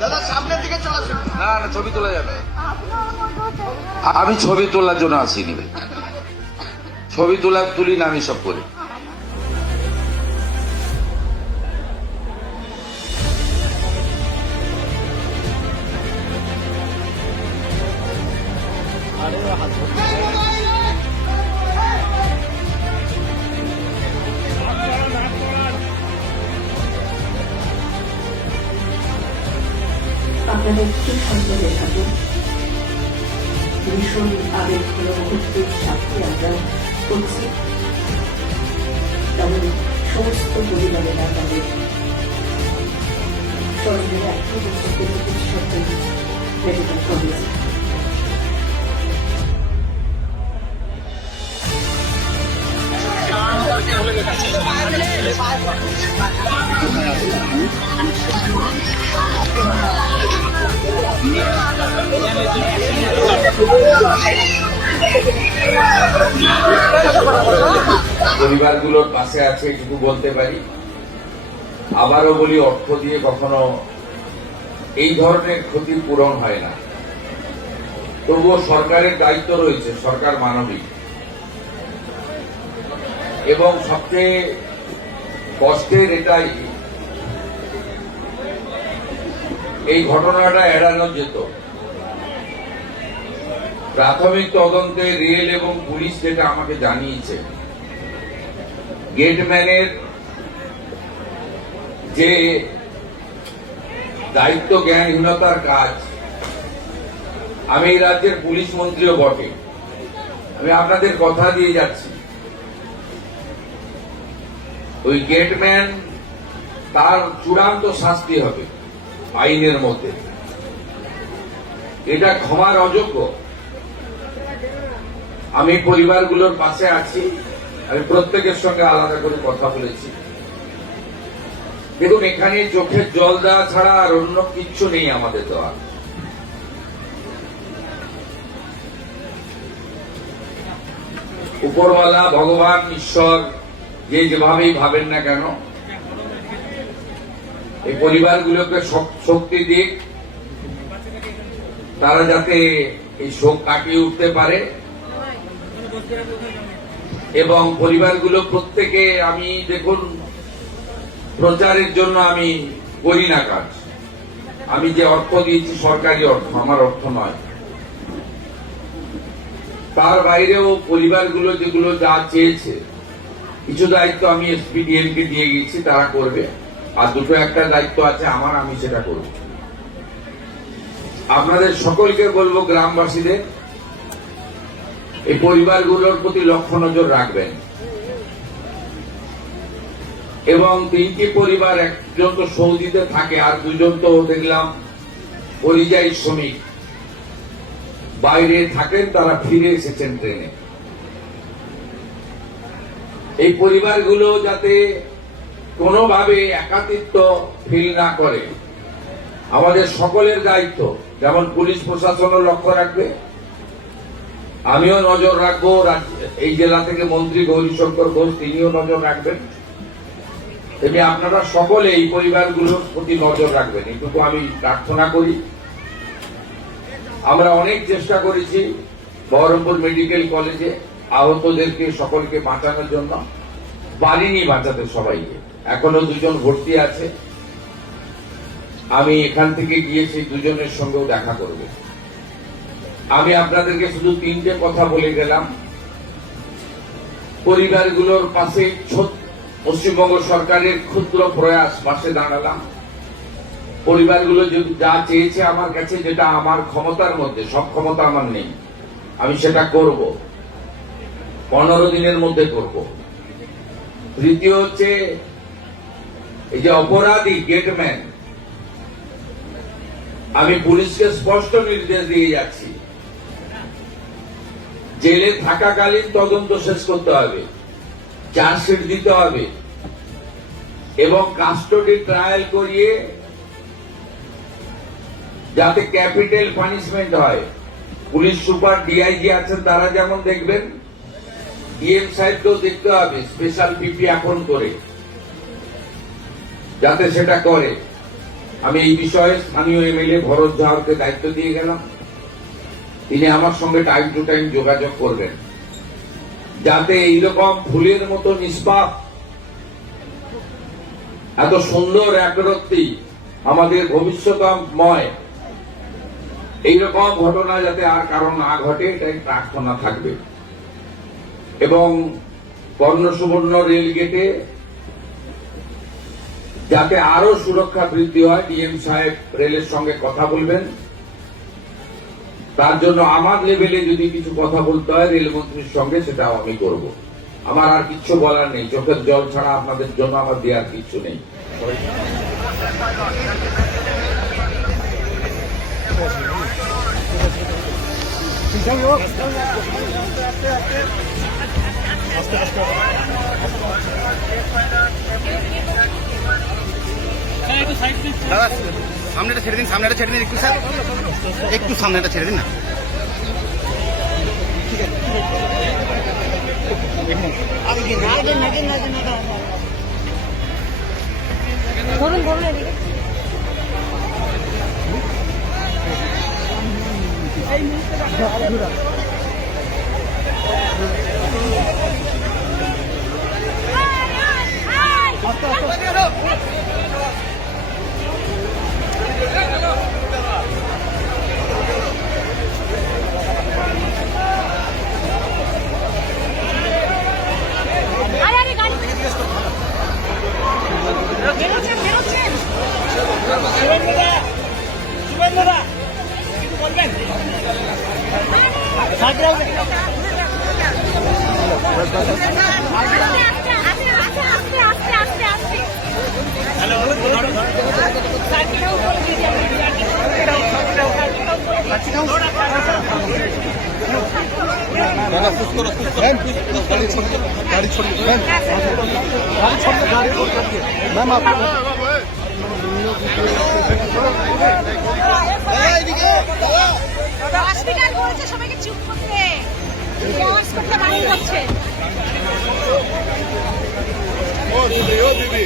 দাদা সামনের দিকে চলে আসুন। না না, ছবি তোলা যাবে। আমি ছবি তোলার জন্য আসিনি, ছবি তুলি না, আমি সব করি। আপনাদের কি সম্পর্কে থাকুন ভীষণ আবেগ মুহূর্তের সাথে আমরা করছি, তেমন সমস্ত পরিবারেরা তাদের স্বজনের আত্মীয়কে সাথে মেডিকেল কলেজ পরিবারগুলোর পাশে আছে এটুকু বলতে পারি। আবারও বলি, অর্থ দিয়ে কখনো এই ধরনের ক্ষতির পূরণ হয় না। তবুও সরকারের দায়িত্ব রয়েছে, সরকার মানবিক, এবং সবচেয়ে কষ্টের এটাই, এই ঘটনাটা এড়ানো যেত। প্রাথমিক তদন্তে রেল এবং পুলিশ যেটা আমাকে জানিয়েছে, গেটম্যানের যে দায়িত্ব জ্ঞানহীনতার কাজ, আমি এই রাজ্যের পুলিশ মন্ত্রীও বটে, আমি আপনাদের কথা দিয়ে যাচ্ছি, ওই গেটম্যান তার চূড়ান্ত শাস্তি হবে আইনের মধ্যে। এটা ক্ষমার অযোগ্য। আমি পরিবারগুলোর পাশে আছি, আমি প্রত্যেকের সঙ্গে আলাদা করে কথা বলেছি। দেখুন, এখানে চোখের জল দেওয়া ছাড়া আর অন্য কিচ্ছু নেই আমাদের দেওয়া। উপরওয়ালা, ভগবান, ঈশ্বর, যে যেভাবেই ভাবেন না কেন, এই পরিবারগুলোকে শক্তি দিক, তারা যাতে এই শোক কাটিয়ে উঠতে পারে। এবং পরিবারগুলো প্রত্যেকে, আমি দেখুন, প্রচারের জন্য আমি করি না কাজ। আমি যে অর্থ দিয়েছি সরকারি অর্থ, আমার অর্থ নয়। তার বাইরেও পরিবারগুলো যেগুলো যা চেয়েছে, কিছু দায়িত্ব আমি এসপিডিএমকে দিয়ে গেছি, তারা করবে। আর দুটো একটা দায়িত্ব আছে আমার, আমি সেটা করব। আপনাদের সকলকে বলবো, গ্রামবাসীদের, এই পরিবারগুলোর প্রতি লক্ষ্য নজর রাখবেন। এবং তিনটি পরিবার, একজন তো সৌদিতে থাকে, আর দুজন তো দেখলাম পরিযায়ী শ্রমিক, বাইরে থাকেন, তারা ফিরে এসেছেন ট্রেনে। এই পরিবারগুলো যাতে কোনোভাবে একাকিত্ব ফিল না করে, আমাদের সকলের দায়িত্ব। যেমন পুলিশ প্রশাসনও লক্ষ্য রাখবে, আমিও নজর রাখবো, এই জেলা থেকে মন্ত্রী গৌরীশঙ্কর ঘোষ তিনিও নজর রাখবেন। তেমনি আপনারা সকলে এই পরিবারগুলোর প্রতি নজর রাখবেন, এটুকু আমি প্রার্থনা করি। আমরা অনেক চেষ্টা করেছি বহরমপুর মেডিকেল কলেজে আহতদেরকে সকলকে বাঁচানোর জন্য, পারিনি বাঁচাতে সবাইকে। এখনো দুজন ভর্তি আছে, আমি এখান থেকে গিয়ে সেই দুজনের সঙ্গেও দেখা করব। আমি আপনাদেরকে শুধু তিনটে কথা বলে গেলাম। পরিবারগুলোর পাশে পশ্চিমবঙ্গ সরকারের ক্ষুদ্র প্রয়াস, পাশে দাঁড়ালাম। পরিবারগুলো যা চেয়েছে আমার কাছে, যেটা আমার ক্ষমতার মধ্যে, সব ক্ষমতা আমার নেই, আমি সেটা করব, 15 দিনের মধ্যে করব। তৃতীয় হচ্ছে, এই যে অপরাধী গেটম্যান, আমি পুলিশকে স্পষ্ট নির্দেশ দিয়ে যাচ্ছি, জেলে থাকাকালীন তদন্ত শেষ করতে হবে, চার্জশিট দিতে হবে, এবং কাস্টডি ট্রায়াল করিয়ে যাতে ক্যাপিটাল পানিশমেন্ট হয়। পুলিশ সুপার, ডিআইজি আছেন, তারা যেমন দেখবেন, ডিএম সাহেবকেও দেখতে হবে, স্পেশাল পিপি এখন করে, যাতে সেটা করে। আমি এই বিষয়ে স্থানীয় এমএলএ ভরত ঝাড়কে দায়িত্ব দিয়ে গেলাম। তিনি আমার সঙ্গে টাইম টু টাইম যোগাযোগ করবেন, যাতে এইরকম ফুলের মতো নিষ্পাপ, এত সুন্দর একরত্তি, আমাদের ভবিষ্যৎময় এইরকম ঘটনা যাতে আর কারণ না ঘটে, এটাই প্রার্থনা থাকবে। এবং কর্ণ সুবর্ণ রেল গেটে যাতে আরো সুরক্ষা বৃদ্ধি হয়, ডিএম সাহেব রেলের সঙ্গে কথা বলবেন। তার জন্য আমার লেভেলে যদি কিছু কথা বলতে হয় রেলমন্ত্রীর সঙ্গে, সেটাও আমি করব। আমার আর কিচ্ছু বলার নেই, চোখের জল ছাড়া আপনাদের জন্য আমার দেওয়ার কিছু নেই। দাদা সামনেটা ছেড়ে দিন, সামনেটা ছেড়ে দিন একটু স্যার, একটু সামনেটা ছেড়ে দিন না। ধরুন ধরুন এদিকে। দাদা পুশ করো, পুশ করো, গাড়ি ছোট, গাড়ি ছোট, গাড়ি ছোট, গাড়ি ছোট, ম্যাম आप হসপিটাল বলছে সবাইকে চুপ করতে, আওয়াজ করতে বারণ করছে। ও দিদি